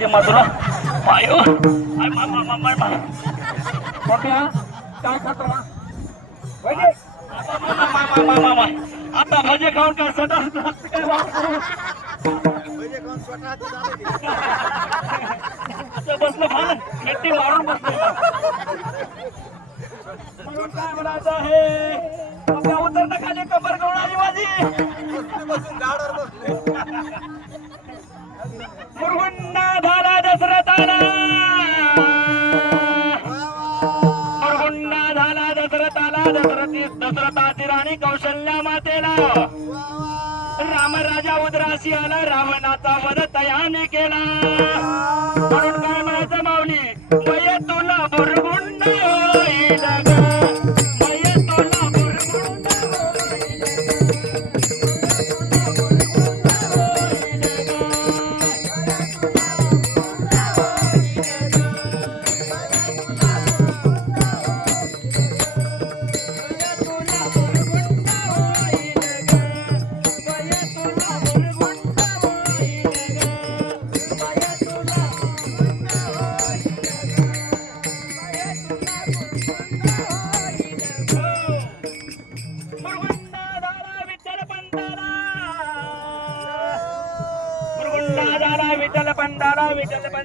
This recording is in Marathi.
ते मधुरा पायो आय मामा मोठ्या काय खातो ना मामा आता भजे खाऊन काय सटा काय असं बसलं भान खट्टी मारून बसलं म्हणून काय म्हणायचं आहे आपल्या उतरणं खाली कंबर गवून आली माझी मुरगुंडा झाला दसरथाला मुरगुंडा झाला दसरथाला दसरथाची राणी कौशल्या मातेला राम राजा उद्रासी आला रावणाचा वध तयाने केला म्हणून काय म्हणायचं माऊली मय तुला मुरगुंड होईल ग मय तुला मुरगुंड विठ्ठल पंडारा विठ्ठल पंडारा विठ्ठल पंडारा